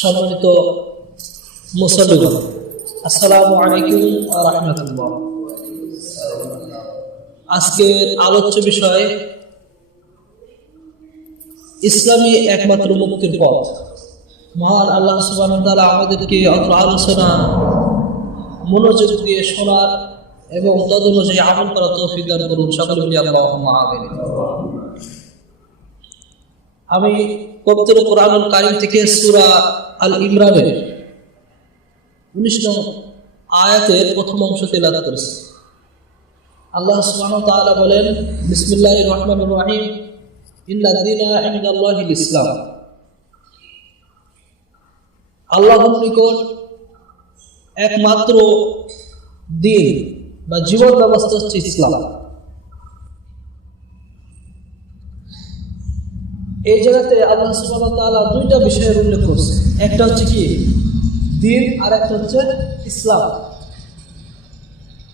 সম্মানিত মুসলিম আসসালামু আলাইকুম রহমতুল্লাহ। আজকের আলোচ্য বিষয়, ইসলামী একমাত্র মুক্তির পথ। মহান আল্লাহ সুবাহ আমাদেরকে অত আলোচনা, মনোযোগ দিয়ে শোনার এবং তদ অনুযায়ী আমল করা তৌফিক দান করুন সকলে আমি পবিত্র কোরআনুল কারিম থেকে সূরা আল ইমরানের উনিশ নং আয়াতের প্রথম অংশ তেলাওয়াত করেছি। আল্লাহ তাআলা বলেন, বিসমিল্লাহির রহমানির রহিম, ইন্না দীনা ইসলাম। আল্লাহর নিকট একমাত্র দিন বা জীবন ব্যবস্থা হচ্ছে ইসলাম। এই জায়গাতে আল্লাহ সুবহানাহু ওয়া তাআলা দুইটা বিষয়ের উল্লেখ করছে। একটা হচ্ছে কি? দিন আর একটা হচ্ছে ইসলাম।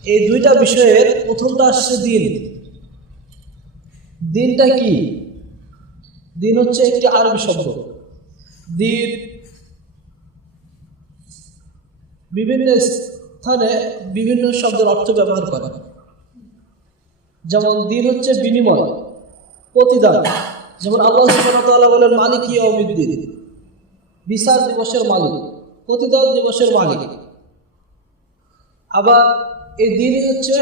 এই দুইটা বিষয়ের প্রথমটা আসছে দিন। দিনটা কি? দিন হচ্ছে একটি আরবি শব্দ। দিন বিভিন্ন স্থানে বিভিন্ন শব্দের অর্থ ব্যবহার করে। যেমন দিন হচ্ছে বিনিময়, প্রতিদান। যেমন আল্লাহ সুবহানাহু বলেন, মালিক ইয়াউমিদ্দিন। বিচার দিবসের মালিক, প্রতিদান দিবসের মালিক। আবার এই দিনই হচ্ছে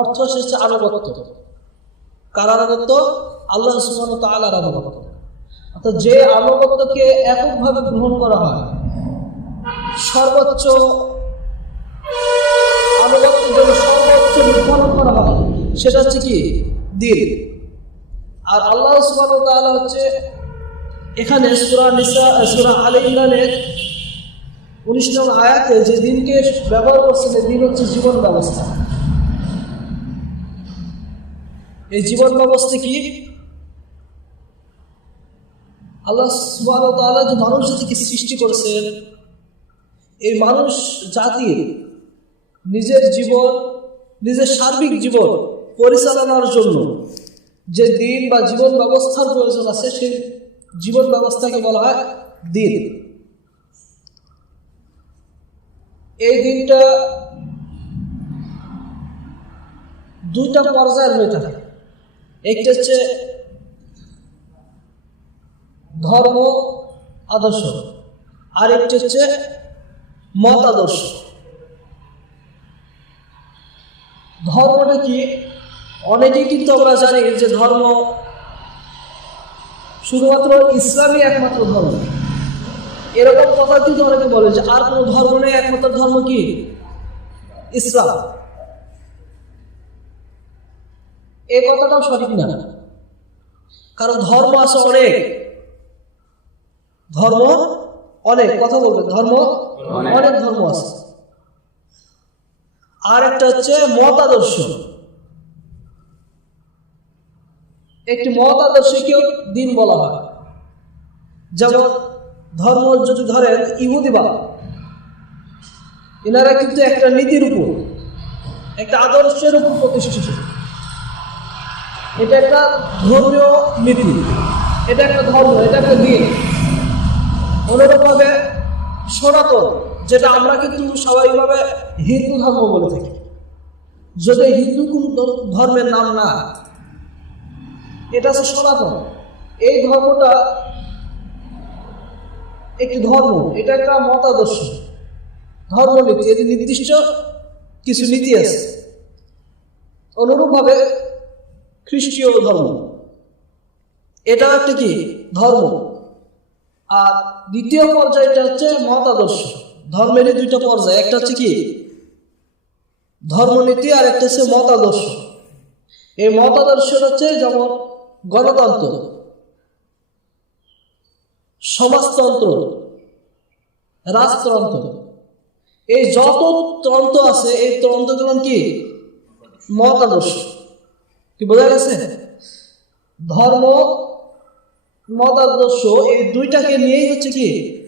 অর্থ হচ্ছে আনুগত্য। কার আল্লাহ সুবহানাহু তাআলার আনুগত্য। অর্থাৎ যে আনুগত্যকে এককভাবে গ্রহণ করা হয়, সর্বোচ্চ আনুগত্য সর্বোচ্চ নির্ধারণ করা হয়, সেটা হচ্ছে কি? দিন। আর আল্লাহ তাআলা হচ্ছে এখানে সূরা নিসা সূরা আলে ইমরানের 19 নং আয়াতে যে দিনকে ব্যবহার করছে, যে দিন হচ্ছে জীবন ব্যবস্থা। এই জীবন ব্যবস্থা কি? আল্লাহ তাআলা যে মানুষ জাতিকে সৃষ্টি করেছেন, এই মানুষ জাতির নিজের জীবন, নিজের সার্বিক জীবন পরিচালনার জন্য যে দিন বা জীবন ব্যবস্থার প্রয়োজন আছে, সেই জীবন ব্যবস্থাকে বলা হয় দিন। এই দিনটা দুইটা পর্যায়ের হয়ে থাকে। একটা হচ্ছে ধর্ম, আদর্শ। আর একটি হচ্ছে মত আদর্শ ধর্মটা কি? অনেকেই কিন্তু আমরা জানি যে ধর্ম শুধুমাত্র ইসলামই একমাত্র ধর্ম। এরকম কথা কিন্তু অনেকে বলে যে আর কোনো ধর্ম নেই একমাত্র ধর্ম কি? ইসলাম। এই কথাটাও সঠিক না। কারণ ধর্ম আছে অনেক। ধর্ম অনেক কথা বলবে ধর্ম অনেক ধর্ম আছে। আর একটা হচ্ছে মতাদর্শ। একটি মত দিন বলা হয়। যেমন ধর্ম যদি ধরেন ইহুদি ইহুদিবাদ এনারা কিন্তু একটা নীতির উপর, একটা আদর্শের উপর প্রতিষ্ঠিত। এটা একটা ধর্মীয় নীতি, এটা একটা ধর্ম, এটা একটা দিন। অনুরূপভাবে সনাতন, যেটা আমরা কিন্তু স্বাভাবিকভাবে হিন্দু ধর্ম বলে থাকি। যদি হিন্দু কোন ধর্মের নাম না এটা হচ্ছে সনাতন। এই ধর্মটা একটি ধর্ম, এটা একটা মতাদর্শ। ধর্মনীতি এটি নির্দিষ্ট কিছু নীতি আছে। অনুরূপভাবে খ্রিস্টীয় ধর্ম, এটা একটা কি? ধর্ম। আর দ্বিতীয় পর্যায়টা হচ্ছে মতাদর্শ। ধর্মের দুইটা পর্যায়, একটা হচ্ছে কি? ধর্মনীতি আর একটা হচ্ছে মতাদর্শ। এই মতাদর্শ হচ্ছে যেমন গণতন্ত্র। সমাজতন্ত্র। রাজতন্ত্র। এই যত তন্ত্র আছে, এই তন্ত্রগুলো কি? মতাদর্শ কি বোঝা গেছে? ধর্ম মতাদর্শ এই দুইটাকে নিয়েই হচ্ছে কি?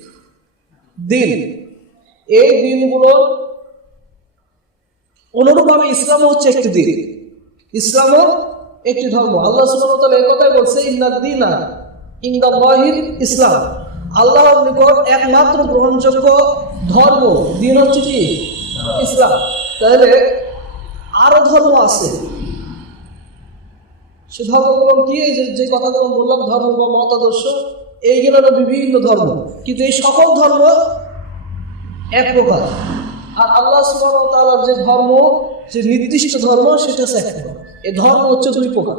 দিন। এই দিনগুলো অনুরূপভাবে ইসলাম হচ্ছে একটি দিন। ইসলামও একটি ধর্ম। আল্লাহ তাআলা এই কথাই বলছে ইন্নাদ দীনা ইনদাল্লাহিল ইসলাম। আল্লাহর নিকট একমাত্র গ্রহণযোগ্য ধর্ম দিন হচ্ছে কি? ইসলাম। তাহলে আরও ধর্ম আছে। সে ধর্মগুলো কি? যে কথাগুলো বললাম, ধর্ম বা মতাদর্শ এইগুলো বিভিন্ন ধর্ম। কিন্তু এই সকল ধর্ম এক প্রকার। আর আল্লাহ ওয়া যে ধর্ম যে নির্দিষ্ট ধর্ম সেটা হচ্ছে এক প্রকার এই ধর্ম হচ্ছে দুই প্রকার।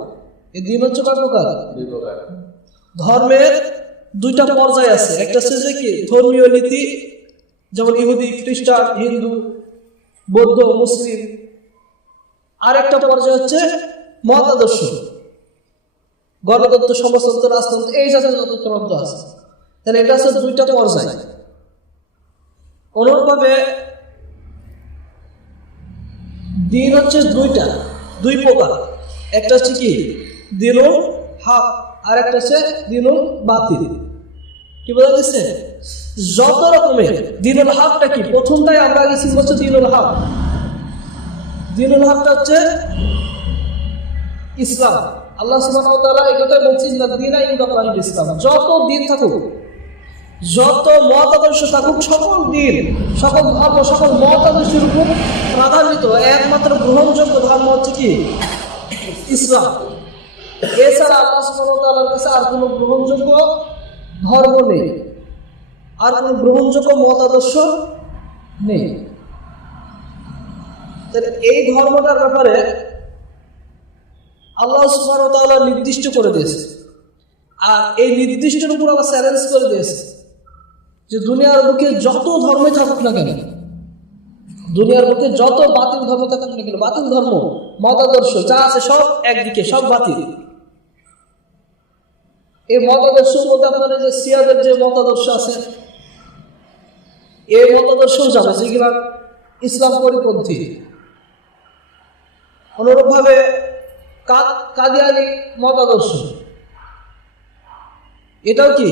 এ দিন হচ্ছে কয় প্রকার? দুই প্রকার। ধর্মের দুইটা পর্যায় আছে। একটা হচ্ছে যে কি ধর্মীয় নীতি যেমন ইহুদি খ্রিস্টান হিন্দু বৌদ্ধ মুসলিম। আরেকটা পর্যায় হচ্ছে মতাদর্শ। গণতন্ত্র সমাজতন্ত্র রাজতন্ত্র এই জাতীয় যত তন্ত্র আছে। তাহলে এটা হচ্ছে দুইটা পর্যায়। অনুরূপভাবে দিন হচ্ছে দুইটা, দুই প্রকার। একটা হচ্ছে কি? দিনুল হক আর একটা হচ্ছে দিনুল বাতিল। কি বোঝা গেছে যত রকমের দিনুল হকটা কি? প্রথমটাই আমরা গেছি হচ্ছে দিনুল হক দিনুল হকটা হচ্ছে ইসলাম। আল্লাহ তাআলা এই কথা বলছেন না দিনা ইনদাল্লাহি ইসলাম। যত দিন থাকুক যত মতাদর্শ থাকুক, সকল দিন, সকল ধর্ম, সকল মতাদর্শের উপর প্রাধান্বিত। একমাত্র গ্রহণযোগ্য ধর্ম হচ্ছে কি? ইসলাম। এছাড়া আল্লাহ তাআলার কাছে আর কোনো গ্রহণযোগ্য ধর্ম নেই। আর কোনো গ্রহণযোগ্য মতাদর্শ নেই। এই ধর্মটার ব্যাপারে আল্লাহ ওয়া নির্দিষ্ট করে দিয়েছে। আর এই নির্দিষ্টের উপর আবার চ্যালেঞ্জ করে দিয়েছে। যে দুনিয়ার বুকে যত ধর্মই থাকুক না কেন, দুনিয়ার বুকে যত বাতিল ধর্ম থাকুক না কেন, বাতিল ধর্ম মতাদর্শ যা আছে সব একদিকে, সব বাতিল। এই মতাদর্শের মধ্যে আপনার যে সিয়াদের যে মতাদর্শ আছে, এই মতাদর্শও যাবে যেগুলা ইসলাম পরিপন্থী। অনুরূপভাবে কাদিয়ানি মতাদর্শ এটাও কি?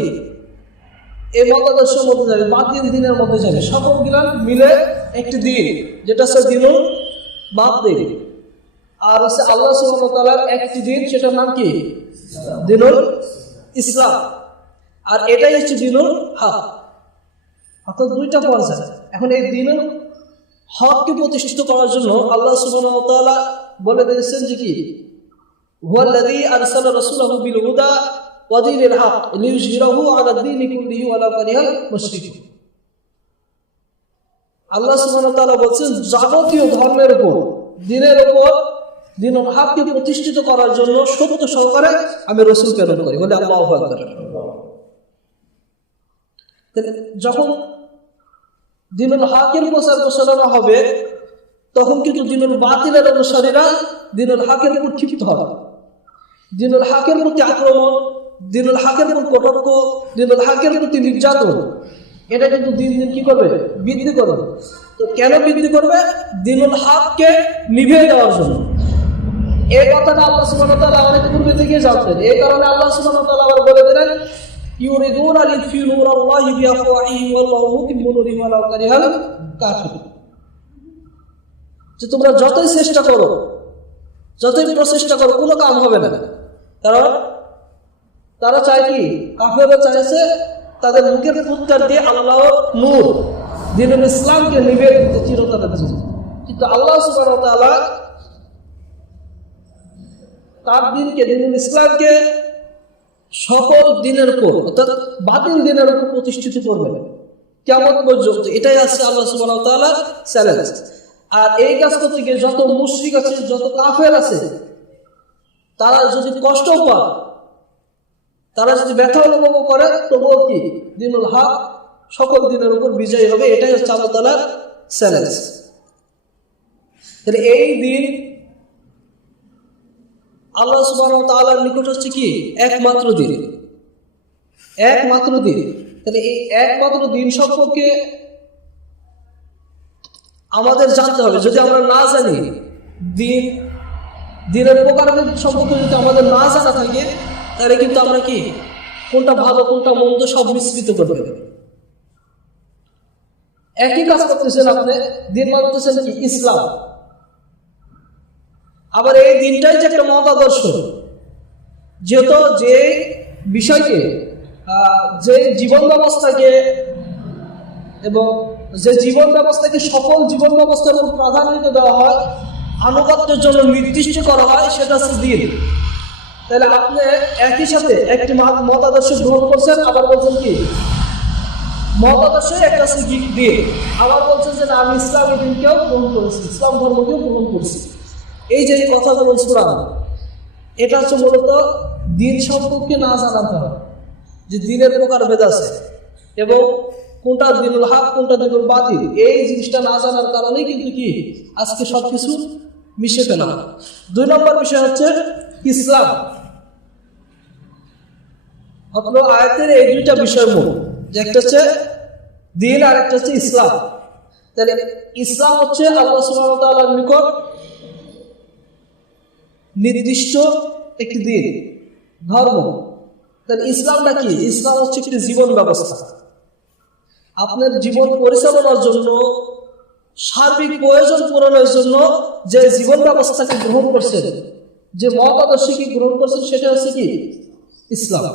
এই মতাদর্শের মধ্যে যাবে, বাতিল দিনের মধ্যে যাবে। সকল গিলান মিলে একটি দিন, যেটা হচ্ছে দিনুল বাতিল আর হচ্ছে আল্লাহ তাআলার একটি দিন, সেটার নাম কি? দিনুল ইসলাম। আর এটাই হচ্ছে দিনুল হক। অর্থাৎ দুইটা পর্যায়। এখন এই দিনুল হককে প্রতিষ্ঠিত করার জন্য আল্লাহ ওয়া বলে দিয়েছেন যে কি? হুয়াল্লাযী আরসালা রাসূলাহু বিল হুদা লিইয়ুযহিরাহু আলা দ্বীনি কুল্লিহি ওয়া লাউ কারিহাল মুশরিকুন আল্লাহ তাআলা বলছেন, যাবতীয় ধর্মের উপর, দিনের উপর হককে প্রতিষ্ঠিত করার জন্য সত্য সহকারে আমি রসুল প্রেরণ করি। বলে আল্লাহু আকবার। যখন দিনুল হাকের প্রচার প্রসারণা হবে, তখন কিন্তু দিনুল বাতিলের অনুসারীরা দিনুল হকের উপর ক্ষিপ্ত হবে। দিনুল হাকের প্রতি আক্রমণ দিনুল হকের উপর কটক্ষ, দিনুল হকের প্রতি নির্যাতন, এটা কিন্তু দিন দিন কি করবে? বৃদ্ধি করবে। তো কেন বৃদ্ধি করবে? দিনুল হাককে নিভিয়ে দেওয়ার জন্য। এই কথাটা আল্লাহ ওয়া অনেক পূর্বে থেকে জানতেন। এই কারণে আল্লাহ ওয়া তাআলা আবার বলে দিলেন, ইউরিদুনা লিতফিউ নূরাল্লাহি বিআফওয়াহিহিম ওয়াল্লাহু মুতিম্মু নূরিহি ওয়ালাউ কারিহাল কাফিরুন. যে তোমরা যতই চেষ্টা করো, যতই প্রচেষ্টা করো, কোনো কাম হবে না। কারণ তারা চায় কি? কাফেরও চাইছে তাদের মুখের ফুৎকার দিয়ে আল্লাহ নূর দিনুল ইসলামকে নিবে দিতে কিন্তু আল্লাহ ওয়া তার দিনকে দিনুল ইসলামকে সকল দিনের উপর, অর্থাৎ বাতিল দিনের উপর প্রতিষ্ঠিত করবেন কেমন পর্যন্ত এটাই আছে আল্লাহ তাআলা চ্যালেঞ্জ আর এই কাজ গিয়ে যত মুশরিক আছে, যত কাফের আছে, তারা যদি কষ্ট পায় তারা যদি ব্যথা অনুভব করে, তবুও কি? দিনুল হক সকল দিনের উপর বিজয়ী হবে, এটাই হচ্ছে আল্লাহ তালার চ্যালেঞ্জ এই দিন আল্লাহ সুবাহ তাআলার নিকট হচ্ছে কি? একমাত্র দিন। একমাত্র দিন। তাহলে এই একমাত্র দিন সম্পর্কে আমাদের জানতে হবে। যদি আমরা না জানি, দিন, দিনের প্রকার সম্পর্কে যদি আমাদের না জানা থাকে তাহলে কিন্তু আমরা কি? কোনটা ভালো, কোনটা মন্দ সব মিশ্রিত করবে। একই কাজ করতেছেন আপনি, দিন মানতেছেন কি? ইসলাম। আবার এই দিনটাই যে একটা মতাদর্শ যেহেতু যে বিষয়কে যে জীবন ব্যবস্থাকে এবং যে জীবন ব্যবস্থাকে সকল জীবন ব্যবস্থার উপর প্রাধান্য দেওয়া হয়, আনুগত্যের জন্য নির্দিষ্ট করা হয়, সেটা হচ্ছে দিন। তাহলে আপনি একই সাথে একটি মত- মতাদর্শ গ্রহণ করছেন, আবার বলছেন কি? মতাদর্শই একটা দিক দিয়ে আবার বলছেন যে আমি ইসলামী দিনকেও গ্রহণ করেছি, ইসলাম ধর্মকেও গ্রহণ করছি। এই যে কথাগুলো শুনান এটা হচ্ছে মূলত দিন সম্পর্কে না জানার কারণ যে দিনের প্রকার ভেদ আছে এবং কোনটা দিনুল হাক, কোনটা দিনুল বাতিল, এই জিনিসটা না জানার কারণেই কিন্তু কি, আজকে সব কিছু মিশে ফেলা। দুই নম্বর বিষয় হচ্ছে ইসলাম। আপনার আয়াতের এই দুইটা বিষয় যে একটা হচ্ছে দিন আর একটা হচ্ছে ইসলাম। তাহলে ইসলাম হচ্ছে আল্লাহ সুবহানাহু নিকট নির্দিষ্ট একটি দিন, ধর্ম। তাহলে ইসলামটা কি? ইসলাম হচ্ছে একটি জীবন ব্যবস্থা। আপনার জীবন পরিচালনার জন্য, সার্বিক প্রয়োজন পূরণের জন্য যে জীবন ব্যবস্থাকে গ্রহণ করছেন যে মত আদর্শকে গ্রহণ করছেন সেটা হচ্ছে কি? ইসলাম।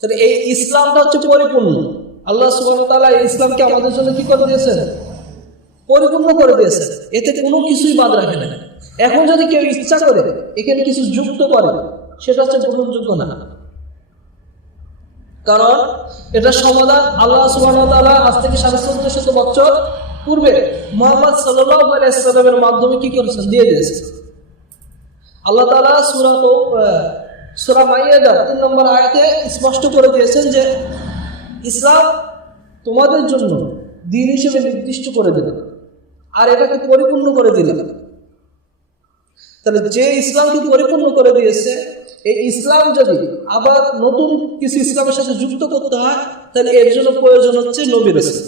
তাহলে এই ইসলামটা হচ্ছে পরিপূর্ণ। আল্লাহ ওয়া এই ইসলামকে আমাদের জন্য কি করে দিয়েছেন? পরিপূর্ণ করে দিয়েছে এতে কোনো কিছুই বাদ রাখে না এখন যদি কেউ ইচ্ছা করে, এখানে কিছু যুক্ত করে, সেটা হচ্ছে গ্রহণযোগ্য না। কারণ এটা সমাধান আল্লাহ ওয়া আজ থেকে সাড়ে চোদ্দ শত বছর পূর্বে মোহাম্মদ সাল্লাল্লাহু আলাইহি সাল্লামের মাধ্যমে কি করেছেন? দিয়ে দিয়েছে আল্লাহ তাআলা সূরা সূরা মাইয়াদা তিন নম্বর আয়াতে স্পষ্ট করে দিয়েছেন যে, ইসলাম তোমাদের জন্য দিন হিসেবে নির্দিষ্ট করে দিলেন আর এটাকে পরিপূর্ণ করে দিলেন তাহলে যে ইসলামকে পরিপূর্ণ করে দিয়েছে, এই ইসলাম যদি আবার নতুন কিছু ইসলামের সাথে যুক্ত করতে হয়, তাহলে এর জন্য প্রয়োজন হচ্ছে নবী রসুল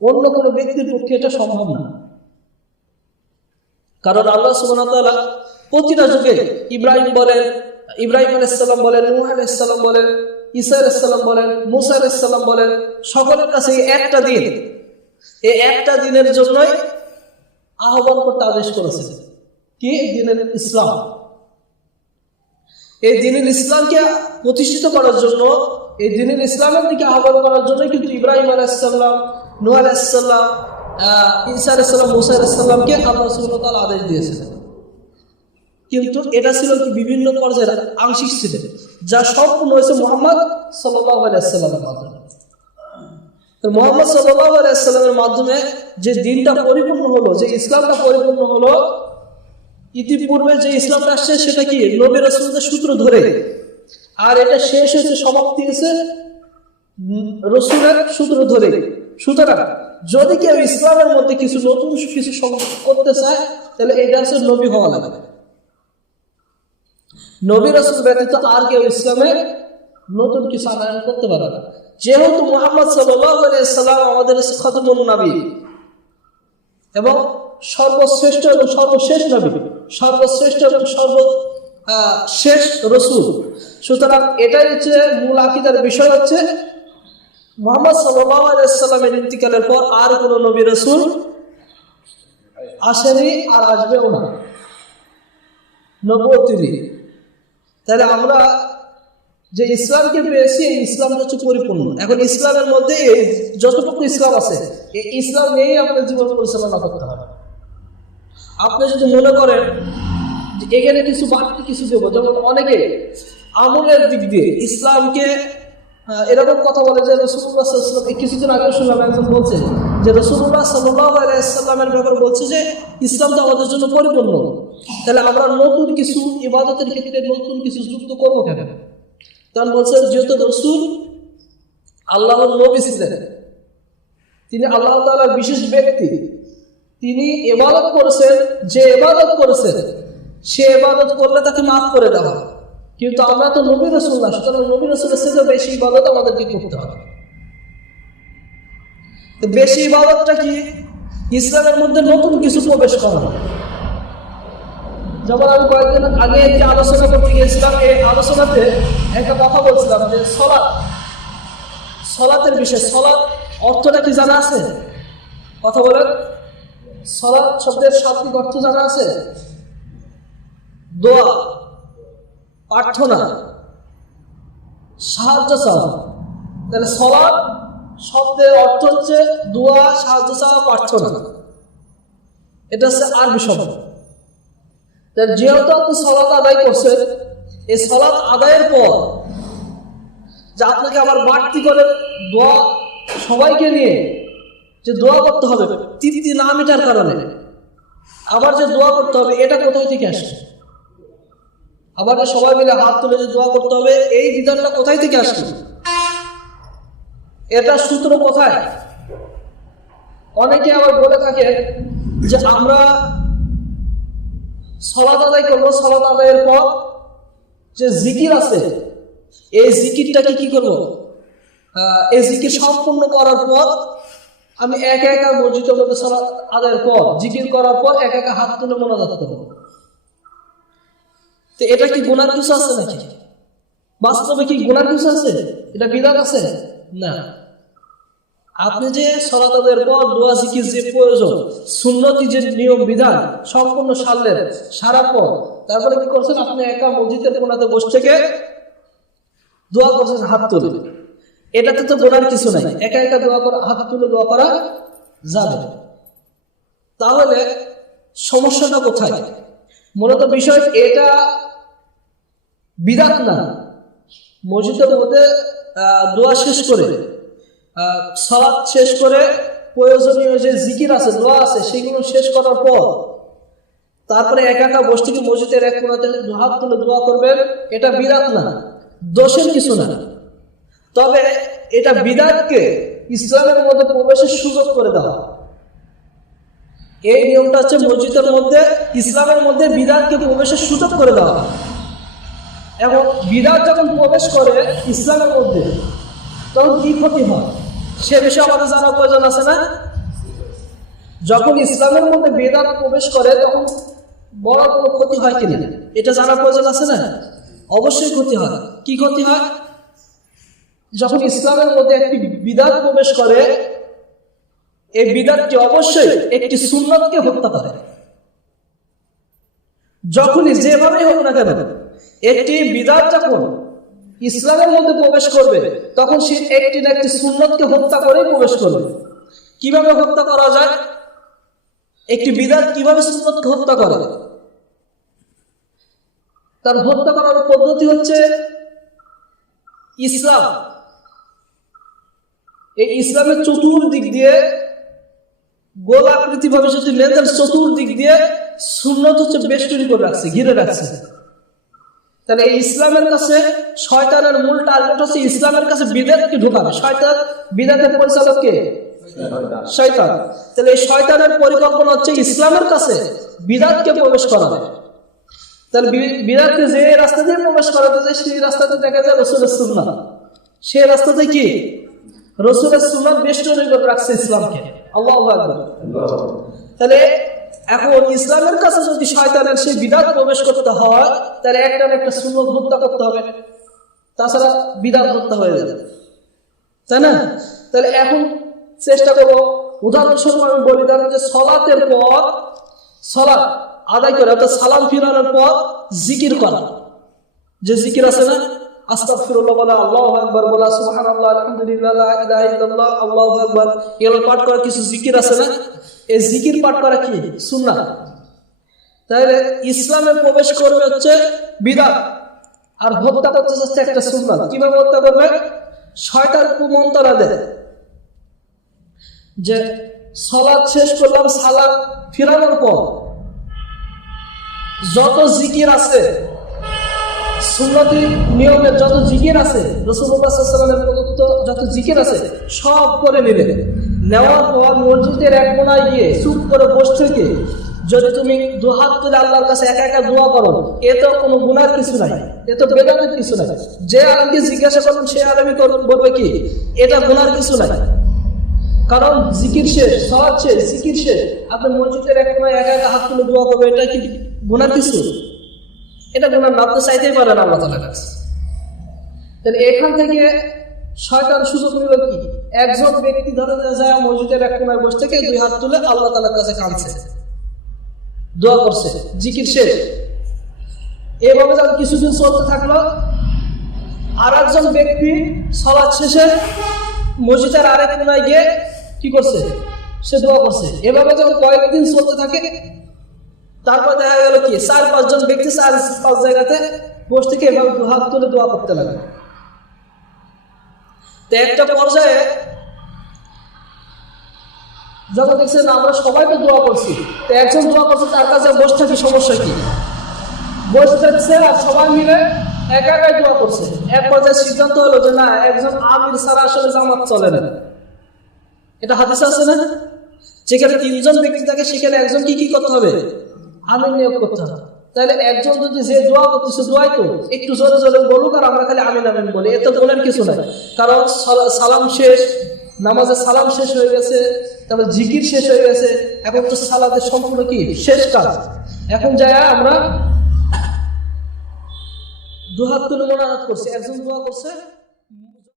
অন্য কোনো ব্যক্তির পক্ষে এটা সম্ভব না। কারণ আল্লাহ ওয়া প্রতিটা যুগে ইব্রাহিম বলেন, ইব্রাহিম আলাইহিসসালাম বলেন, নূহ আলাইহিসসালাম বলেন, ঈসা আলাইহিসসালাম বলেন, মুসা আলাইহিসসালাম বলেন, সকলের কাছে একটা দিন। এই একটা দিনের জন্যই আহ্বান করতে আদেশ করেছেন। কি? দিনের ইসলাম। এই দিনের ইসলামকে প্রতিষ্ঠিত করার জন্য, এই দিনের ইসলামের দিকে আহ্বান করার জন্য কিন্তু ইব্রাহিম আলাইসাল্লাম আলাইসাল্লাম ঈসা আলাইসাল্লাম মুসা আলাইসাল্লামকে আল্লাহ সুবহানাহু আদেশ দিয়েছিলেন কিন্তু এটা ছিল কি বিভিন্ন পর্যায়ের আংশিক ছিল যা সম্পূর্ণ হয়েছে মোহাম্মদ সাল্লাহ আলাইসাল্লামের মাধ্যমে। মোহাম্মদ সাল্লাহ আলাইসাল্লামের মাধ্যমে যে দিনটা পরিপূর্ণ হলো, যে ইসলামটা পরিপূর্ণ হলো, ইতিপূর্বে যে ইসলামটা আসছে, সেটা কি নবী রসুলদের সূত্র ধরে। আর এটা শেষ হয়েছে, সমাপ্তি হয়েছে রসুলের সূত্র ধরে। সুতরাং যদি কেউ ইসলামের মধ্যে কিছু নতুন কিছু করতে চায়, তাহলে এটা হচ্ছে নবী হওয়া লাগবে। নবী রসুল ব্যতীত আর কেউ ইসলামে নতুন কিছু আনয়ন করতে পারে না। যেহেতু মোহাম্মদ সাল্লাম আমাদের খতমুন নবী এবং সর্বশ্রেষ্ঠ এবং সর্বশেষ নবী, সর্বশ্রেষ্ঠ এবং সর্ব শেষ রসুল। সুতরাং এটাই হচ্ছে মূল আকিদার বিষয় হচ্ছে মোহাম্মদ সাল্লামের ইন্তিকালের পর আর কোনো নবী রসুল আসেনি আর আসবেও না। নবতিনি তাহলে আমরা যে ইসলামকে পেয়েছি, এই ইসলামটা হচ্ছে পরিপূর্ণ। এখন ইসলামের মধ্যে যতটুকু ইসলাম আছে, এই ইসলাম নিয়েই আপনার জীবন পরিচালনা করতে হবে। আপনি যদি মনে করেন যে এখানে কিছু বাড়তি কিছু দেবো, যেমন অনেকে আমলের দিক দিয়ে ইসলামকে এরকম কথা বলে যে রসুল্লাহ কিছুদিন আগে শুনলাম একজন বলছে যে রসুল্লাহ সাল্লামের ব্যাপারে বলছে যে ইসলাম তো আমাদের জন্য পরিপূর্ণ তাহলে আমরা নতুন কিছু ইবাদতের ক্ষেত্রে নতুন কিছু যুক্ত করব কেন তখন বলছেন যেহেতু রসুল আল্লাহর নবী ছিলেন, তিনি আল্লাহ তাআলার বিশেষ ব্যক্তি, তিনি এবাদত করেছেন, যে এবাদত করেছেন, সে এবাদত করলে তাকে মাফ করে দেওয়া। কিন্তু আমরা তো নবী রসুল না সুতরাং নবী রসুলের সাথে বেশি ইবাদত আমাদেরকে করতে হবে। বেশি ইবাদতটা কি? ইসলামের মধ্যে নতুন কিছু প্রবেশ করা। যেমন আমি কয়েকদিন আগে যে আলোচনা করতে গিয়েছিলাম, এই আলোচনাতে একটা কথা বলছিলাম যে সলাৎ, সলাতের বিষয়, সলাৎ অর্থটা কি জানা আছে? কথা বলেন। সলাৎ শব্দের শাব্দিক অর্থ জানা আছে? দোয়া। প্রার্থনা। সাহায্য চাওয়া। তাহলে সলাপ শব্দের অর্থ হচ্ছে দোয়া, সাহায্য চাওয়া, প্রার্থনা। এটা হচ্ছে আরবি শব্দ। যেহেতু আপনি সলাৎ আদায় করছেন, এই সলাৎ আদায়ের পর যে আপনাকে আবার বাড়তি করে দোয়া সবাইকে নিয়ে যে দোয়া করতে হবে, তৃপ্তি না মেটার কারণে, আবার যে দোয়া করতে হবে, এটা কোথায় থেকে আসে আবার সবাই মিলে হাত তুলে যে দোয়া করতে হবে, এই বিধানটা কোথায় থেকে আসলো? এটা সূত্র কোথায়? অনেকে আবার বলে থাকে যে আমরা সলাত আদায় করব, সলাত আদায়ের পর যে জিকির আছে, এই জিকিরটাকে কি করব? এই জিকির সম্পূর্ণ করার পর আমি একা একা মসজিদের মধ্যে সলাত আদায়ের পর, জিকির করার পর একা একা হাত তুলে মোনাজাত করব। তো এটা কি গুনার কিছু আছে নাকি? বাস্তবে কি গুনার কিছু আছে? এটা বিধান আছে? না। আপনি যে সলাতাদের পর দোয়া, জিকির, যে প্রয়োজন, সুন্নতি যে নিয়ম, বিধান, সম্পূর্ণ সারলেন, সারার পর, তারপরে কি করছেন? আপনি একা মসজিদের কোনাতে বসে থেকে দোয়া করছেন, হাত তুলে। এটাতে তো গোনার কিছু নাই। একা একা দোয়া করা, হাত তুলে দোয়া করা যাবে। তাহলে সমস্যাটা কোথায়? মূলত বিষয় এটা বিদাত না। মসজিদের মধ্যে দোয়া শেষ করে সালাত শেষ করে, প্রয়োজনীয় যে জিকির আছে, দোয়া আছে, সেগুলো শেষ করার পর, তারপরে একা একা বসে মসজিদের এক কোনাতে হাত তুলে দোয়া করবেন, এটা বিরাট না, দোষের কিছু না। তবে এটা বিদাতকে ইসলামের মধ্যে প্রবেশের সুযোগ করে দেওয়া। এই নিয়মটা হচ্ছে মসজিদের মধ্যে, ইসলামের মধ্যে বিদাতকে প্রবেশের সুযোগ করে দেওয়া। এবং বিদাত যখন প্রবেশ করে ইসলামের মধ্যে, তখন কি ক্ষতি হয়? সে বিষয়ে আমাদের জানার প্রয়োজন আছে না? যখন ইসলামের মধ্যে বেদাত প্রবেশ করে, তখন বড় কোনো ক্ষতি হয় কিনা? এটা জানার প্রয়োজন আছে না? অবশ্যই ক্ষতি হয়। কি ক্ষতি হয়? যখন ইসলামের মধ্যে একটি বিদাত প্রবেশ করে, এই বিদাতটি অবশ্যই একটি সুন্নতকে হত্যা করে। যখনই যেভাবেই হোক না কেন একটি বিদাত যখন ইসলামের মধ্যে প্রবেশ করবে, তখন সে একটি না একটি সুন্নতকে হত্যা করে প্রবেশ করবে। কীভাবে হত্যা করা যায়? একটি বিদাত কীভাবে সুন্নতকে হত্যা করে? তার হত্যা করার পদ্ধতি হচ্ছে ইসলাম। এই ইসলামের চতুর্দিক দিয়ে গোল আকৃতি ভাবে যদি লেন্সের চতুর্দিক দিয়ে সুন্নত হচ্ছে বেষ্টনী করে রাখছে, ঘিরে রাখছে। তাহলে এই ইসলামের কাছে শয়তানের মূল টার্গেট হচ্ছে ইসলামের কাছে বিদাতকে ঢোকাবে? শয়তান বিদাতের পরিচালক কে? শয়তান। তাহলে এই শয়তানের পরিকল্পনা হচ্ছে ইসলামের কাছে বিদাতকে প্রবেশ করাবে। তাহলে বিদাতকে যে রাস্তা দিয়ে প্রবেশ করাতে যায় সেই রাস্তাতে দেখা যায় রসুলের সুন্নাত। সেই রাস্তাতে কি? রসুলের সুন্নাত বেষ্টনী করে রাখছে ইসলামকে। আল্লাহ তাহলে এখন ইসলামের কাছে যদি শয়তানের সেই বিদাত প্রবেশ করতে হয়, তাহলে একটা একটা সুন্নত হত্যা করতে হবে। তাছাড়া বিদাত হত্যা হয়ে যাবে। তাই না? তাহলে এখন চেষ্টা করব, উদাহরণস্বরূপ আমি বলি, ধরেন যে সলাতের পর, সলাৎ আদায় করে, অর্থাৎ সালাম ফিরানোর পর জিকির করা। যে জিকির আছে না আস্তাগফিরুল্লাহ বলা বলা পাঠ করা কিছু জিকির আছে না? এই জিকির পাঠ করা কি? প্রবেশ করবে হচ্ছে আর কীভাবে হত্যা করবে? শয়তান কুমন্তরা দেয়। যে সলাদ শেষ করলাম সালাম ফিরানোর পর যত জিকির আছে সুন্নতি নিয়মে যত জিকির আছে রসুলের প্রদত্ত যত জিকির আছে, সব করে নেওয়ার পর মসজিদের এক কোনায় গিয়ে চুপ করে থেকে যদি তুমি দু হাত তুলে আল্লাহর কাছে একা একা দোয়া করো, এ তো কোনো গুনার কিছু নাই, এ তো বেদানের কিছু নাই। যে আলমকে জিজ্ঞাসা করবেন সে আলমী বলবে কি, এটা গুনার কিছু নাই। কারণ জিকির শেষ সহজ শেষ, জিকির শেষ। আপনি মসজিদের এক কোনায় একা একা হাত তুলে দোয়া করবে এটা কি গুনার কিছু? এটা গুনার না আপনি চাইতেই পারেন আল্লাহ তালার কাছে। তাহলে এখান থেকে শয়তান সুযোগ নিল কি? একজন ব্যক্তি ধরে যায় মসজিদের এক কোনায় বসে থেকে দুই হাত তুলে আল্লাহ তালার কাছে কাঁদছে। দোয়া করছে, জিকির শেষ। এভাবে যখন কিছুদিন চলতে থাকল আর একজন ব্যক্তি সলাৎ শেষে মসজিদের আরেক কোনায় গিয়ে কি করছে? সে দোয়া করছে। এভাবে যখন কয়েকদিন চলতে থাকে তারপর দেখা গেল কি, চার, পাঁচজন ব্যক্তি চার, পাঁচ জায়গাতে বসে থেকে এভাবে হাত তুলে দোয়া করতে লাগে তো একটা পর্যায়ে যখন দেখছেন আমরা সবাই তো দোয়া করছি, তো একজন দোয়া করছে, তার কাছে বসে থাকি সমস্যা কি? বসে থাকছে আর সবাই মিলে একা একাই দোয়া করছে। এক পর্যায়ে সিদ্ধান্ত হলো যে না, একজন আমির ছাড়া আসলে জামাত চলে না। এটা হাদিস আছে না? যেখানে তিনজন ব্যক্তি থাকে, সেখানে একজন কি কি করতে হবে? আমির নিয়োগ করতে হবে তাহলে একজন যদি যে দোয়া করতেছে, দোয়াই তো। একটু জোরে জোরে বলুক আর আমরা খালি আমিন আমিন বলি। এত বলার কিছু নাই। কারণ সালাম শেষ, নামাজের সালাম শেষ হয়ে গেছে, তারপর জিকির শেষ হয়ে গেছে। এখন তো সালাদের সম্পূর্ণ কি? শেষ কাজ। এখন যায় আমরা দুহাত তুলে মোনাজাত করছে। একজন দোয়া করছে